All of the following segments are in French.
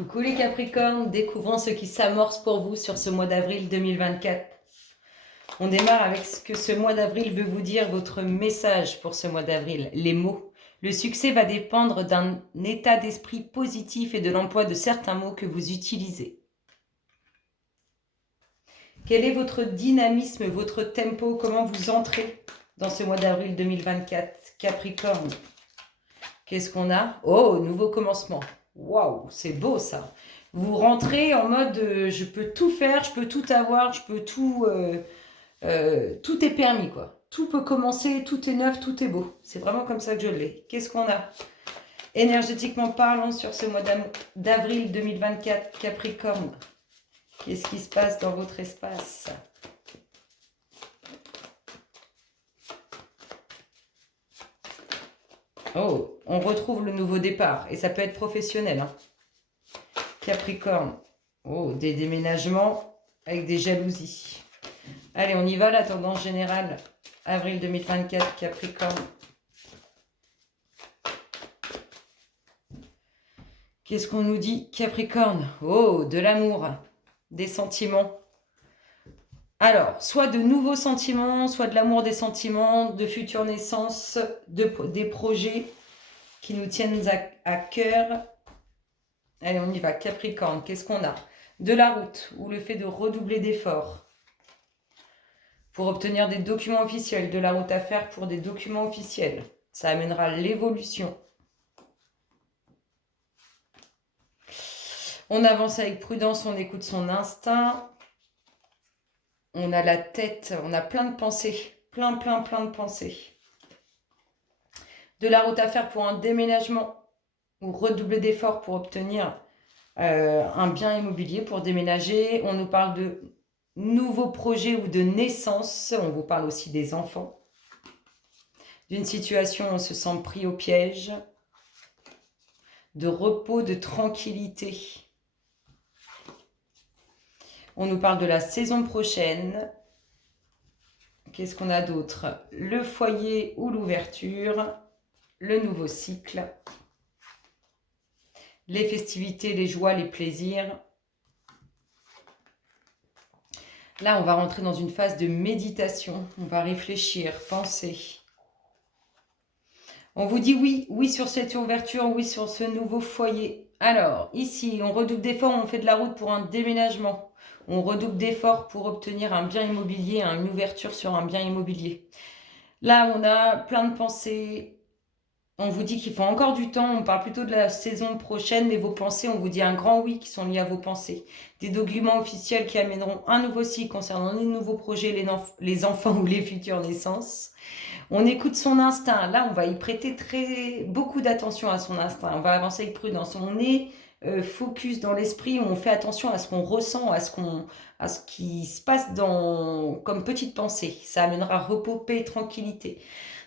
Coucou les Capricornes, découvrons ce qui s'amorce pour vous sur ce mois d'avril 2024. On démarre avec ce que ce mois d'avril veut vous dire, votre message pour ce mois d'avril, les mots. Le succès va dépendre d'un état d'esprit positif et de l'emploi de certains mots que vous utilisez. Quel est votre dynamisme, votre tempo? Comment vous entrez dans ce mois d'avril 2024? Capricorne, qu'est-ce qu'on a? Oh, nouveau commencement. Waouh, c'est beau ça. Vous rentrez en mode je peux tout faire, je peux tout avoir, je peux tout. Tout est permis quoi. Tout peut commencer, tout est neuf, tout est beau. C'est vraiment comme ça que je l'ai. Qu'est-ce qu'on a? Énergétiquement parlant sur ce mois d'avril 2024, Capricorne. Qu'est-ce qui se passe dans votre espace? Oh, on retrouve le nouveau départ. Et ça peut être professionnel. Hein. Capricorne. Oh, des déménagements avec des jalousies. Allez, on y va, la tendance générale. Avril 2024, Capricorne. Qu'est-ce qu'on nous dit, Capricorne? Oh, de l'amour, des sentiments. Alors, soit de nouveaux sentiments, soit de l'amour, des sentiments, de futures naissances, des projets qui nous tiennent à cœur. Allez, on y va. Capricorne, qu'est-ce qu'on a? De la route, ou le fait de redoubler d'efforts pour obtenir des documents officiels. De la route à faire pour des documents officiels. Ça amènera l'évolution. On avance avec prudence, on écoute son instinct. On a la tête, on a plein de pensées. Plein de pensées. De la route à faire pour un déménagement ou redoubler d'efforts pour obtenir un bien immobilier, pour déménager. On nous parle de nouveaux projets ou de naissance. On vous parle aussi des enfants. D'une situation où on se sent pris au piège. De repos, de tranquillité. On nous parle de la saison prochaine. Qu'est-ce qu'on a d'autre? Le foyer ou l'ouverture. Le nouveau cycle. Les festivités, les joies, les plaisirs. Là, on va rentrer dans une phase de méditation. On va réfléchir, penser. On vous dit oui, oui sur cette ouverture, oui sur ce nouveau foyer. Alors, ici, on redouble d'efforts, on fait de la route pour un déménagement. On redouble d'efforts pour obtenir un bien immobilier, une ouverture sur un bien immobilier. Là, on a plein de pensées. On vous dit qu'il faut encore du temps. On parle plutôt de la saison prochaine, mais vos pensées, on vous dit un grand oui qui sont liés à vos pensées. Des documents officiels qui amèneront un nouveau cycle concernant les nouveaux projets, les enfants ou les futures naissances. On écoute son instinct. Là, on va y prêter beaucoup d'attention à son instinct. On va avancer avec prudence. On est focus dans l'esprit. On fait attention à ce qu'on ressent, à ce qui se passe comme petite pensée. Ça amènera repos, paix, tranquillité.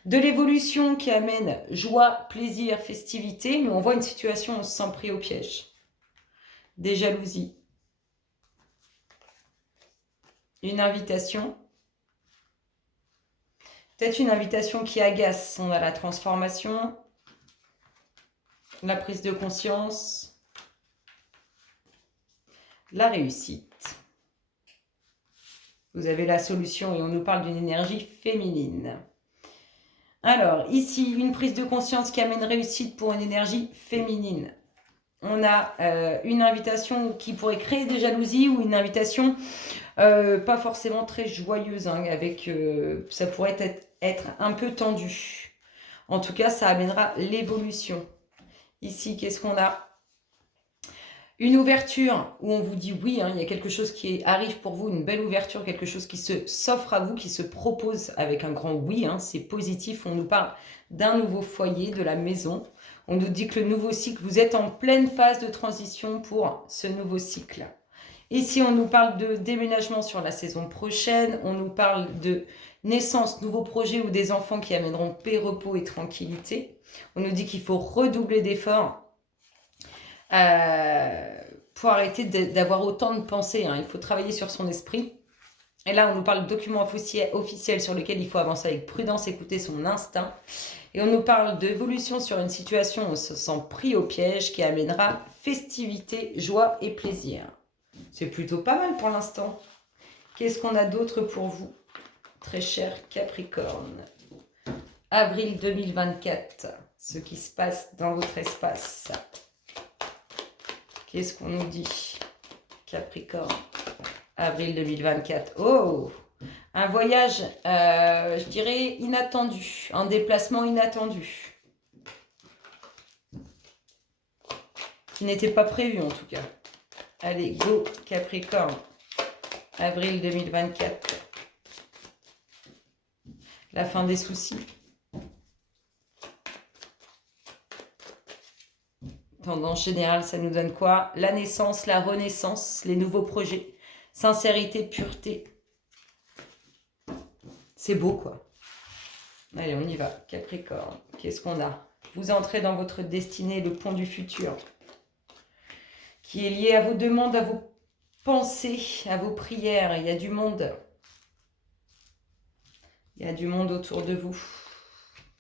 De l'évolution qui amène joie, plaisir, festivité. Mais on voit une situation où on se sent pris au piège. Des jalousies. Une invitation. Peut-être une invitation qui agace. On a la transformation, la prise de conscience, la réussite. Vous avez la solution et on nous parle d'une énergie féminine. Alors, ici, une prise de conscience qui amène réussite pour une énergie féminine. On a une invitation qui pourrait créer des jalousies ou une invitation pas forcément très joyeuse, hein, ça pourrait être un peu tendu. En tout cas, ça amènera l'évolution. Ici, qu'est-ce qu'on a? Une ouverture où on vous dit oui, hein, il y a quelque chose qui arrive pour vous, une belle ouverture, quelque chose qui s'offre à vous, qui se propose avec un grand oui, hein, c'est positif. On nous parle d'un nouveau foyer, de la maison. On nous dit que le nouveau cycle, vous êtes en pleine phase de transition pour ce nouveau cycle. Ici, on nous parle de déménagement sur la saison prochaine. On nous parle de naissance, nouveaux projets ou des enfants qui amèneront paix, repos et tranquillité. On nous dit qu'il faut redoubler d'efforts pour arrêter d'avoir autant de pensées. Hein. Il faut travailler sur son esprit. Et là, on nous parle de document officiel sur lequel il faut avancer avec prudence, écouter son instinct. Et on nous parle d'évolution sur une situation où on se sent pris au piège qui amènera festivité, joie et plaisir. C'est plutôt pas mal pour l'instant. Qu'est-ce qu'on a d'autre pour vous, très cher Capricorne? Avril 2024, ce qui se passe dans votre espace. Qu'est-ce qu'on nous dit, Capricorne? Avril 2024. Oh, un voyage, je dirais, inattendu. Un déplacement inattendu. Qui n'était pas prévu, en tout cas. Allez, go, Capricorne. Avril 2024. La fin des soucis. Tendance générale, ça nous donne quoi? La naissance, la renaissance, les nouveaux projets. Sincérité, pureté. C'est beau, quoi. Allez, on y va. Capricorne, qu'est-ce qu'on a? Vous entrez dans votre destinée, le pont du futur, qui est lié à vos demandes, à vos pensées, à vos prières. Il y a du monde. Il y a du monde autour de vous.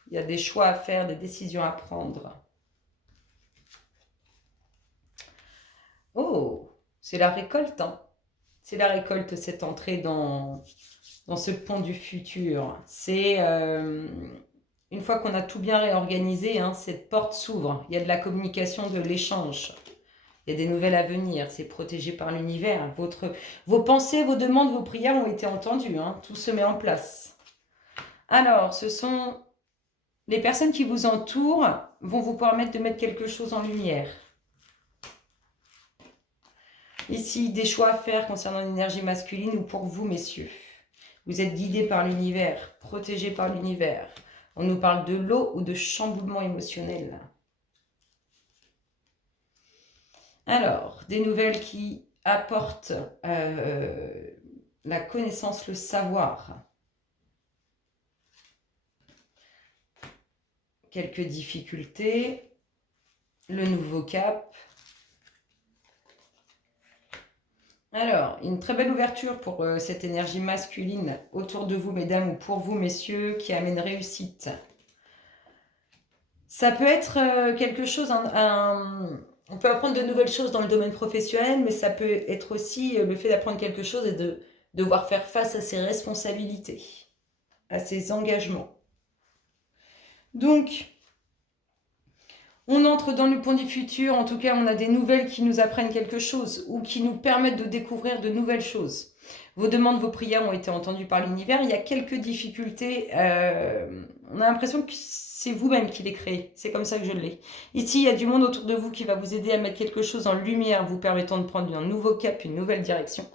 Il y a des choix à faire, des décisions à prendre. Oh, c'est la récolte, hein. C'est la récolte, cette entrée dans ce pont du futur. C'est une fois qu'on a tout bien réorganisé, hein, cette porte s'ouvre. Il y a de la communication, de l'échange. Il y a des nouvelles à venir. C'est protégé par l'univers. Vos pensées, vos demandes, vos prières ont été entendues. Hein. Tout se met en place. Alors, ce sont les personnes qui vous entourent vont vous permettre de mettre quelque chose en lumière. Ici, des choix à faire concernant l'énergie masculine ou pour vous, messieurs. Vous êtes guidés par l'univers, protégés par l'univers. On nous parle de l'eau ou de chamboulement émotionnel. Alors, des nouvelles qui apportent la connaissance, le savoir. Quelques difficultés. Le nouveau cap. Alors, une très belle ouverture pour cette énergie masculine autour de vous, mesdames, ou pour vous, messieurs, qui amène réussite. Ça peut être quelque chose, on peut apprendre de nouvelles choses dans le domaine professionnel, mais ça peut être aussi le fait d'apprendre quelque chose et de devoir faire face à ses responsabilités, à ses engagements. Donc, on entre dans le pont du futur, en tout cas on a des nouvelles qui nous apprennent quelque chose ou qui nous permettent de découvrir de nouvelles choses. Vos demandes, vos prières ont été entendues par l'univers, il y a quelques difficultés, on a l'impression que c'est vous-même qui les créez, c'est comme ça que je l'ai. Ici il y a du monde autour de vous qui va vous aider à mettre quelque chose en lumière, vous permettant de prendre un nouveau cap, une nouvelle direction.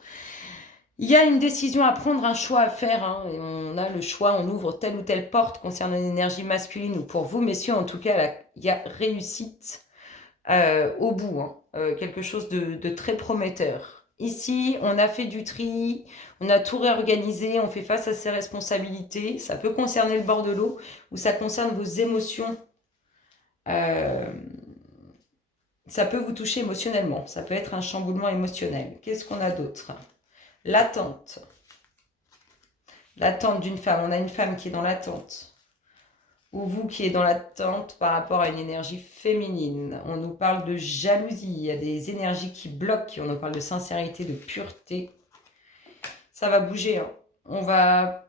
Il y a une décision à prendre, un choix à faire, hein, et on a le choix, on ouvre telle ou telle porte concernant l'énergie masculine, ou pour vous, messieurs, en tout cas, là, il y a réussite au bout, hein, quelque chose de très prometteur. Ici, on a fait du tri, on a tout réorganisé, on fait face à ses responsabilités, ça peut concerner le bord de l'eau, ou ça concerne vos émotions, ça peut vous toucher émotionnellement, ça peut être un chamboulement émotionnel. Qu'est-ce qu'on a d'autre ? L'attente. L'attente d'une femme. On a une femme qui est dans l'attente. Ou vous qui êtes dans l'attente par rapport à une énergie féminine. On nous parle de jalousie. Il y a des énergies qui bloquent. On nous parle de sincérité, de pureté. Ça va bouger. Hein. On va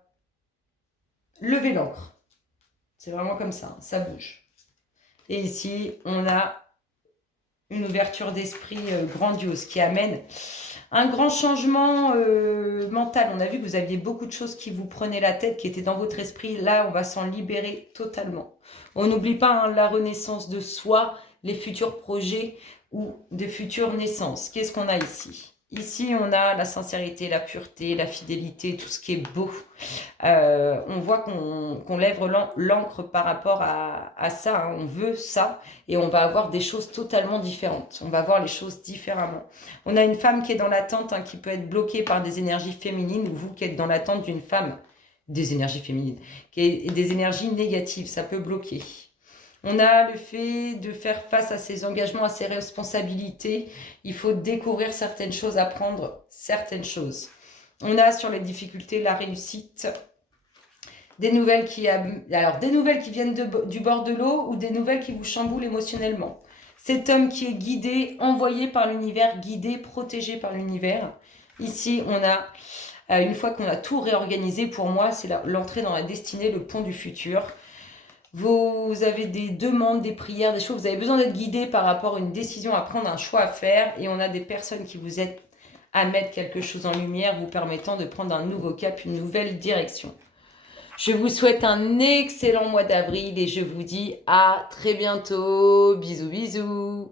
lever l'encre. C'est vraiment comme ça. Ça bouge. Et ici, on a une ouverture d'esprit grandiose qui amène un grand changement mental. On a vu que vous aviez beaucoup de choses qui vous prenaient la tête, qui étaient dans votre esprit. Là, on va s'en libérer totalement. On n'oublie pas hein, la renaissance de soi, les futurs projets ou de futures naissances. Qu'est-ce qu'on a ici ? Ici, on a la sincérité, la pureté, la fidélité, tout ce qui est beau. On voit qu'on lève l'encre par rapport à ça. Hein. On veut ça et on va avoir des choses totalement différentes. On va voir les choses différemment. On a une femme qui est dans l'attente, hein, qui peut être bloquée par des énergies féminines, ou vous qui êtes dans l'attente d'une femme, des énergies féminines, qui est des énergies négatives, ça peut bloquer. On a le fait de faire face à ses engagements, à ses responsabilités. Il faut découvrir certaines choses, apprendre certaines choses. On a sur les difficultés la réussite. Des nouvelles alors, des nouvelles qui viennent du bord de l'eau ou des nouvelles qui vous chamboulent émotionnellement. Cet homme qui est guidé, envoyé par l'univers, guidé, protégé par l'univers. Ici, on a, une fois qu'on a tout réorganisé, pour moi, c'est l'entrée dans la destinée, le pont du futur. Vous avez des demandes, des prières, des choses. Vous avez besoin d'être guidé par rapport à une décision à prendre, un choix à faire. Et on a des personnes qui vous aident à mettre quelque chose en lumière, vous permettant de prendre un nouveau cap, une nouvelle direction. Je vous souhaite un excellent mois d'avril et je vous dis à très bientôt. Bisous, bisous.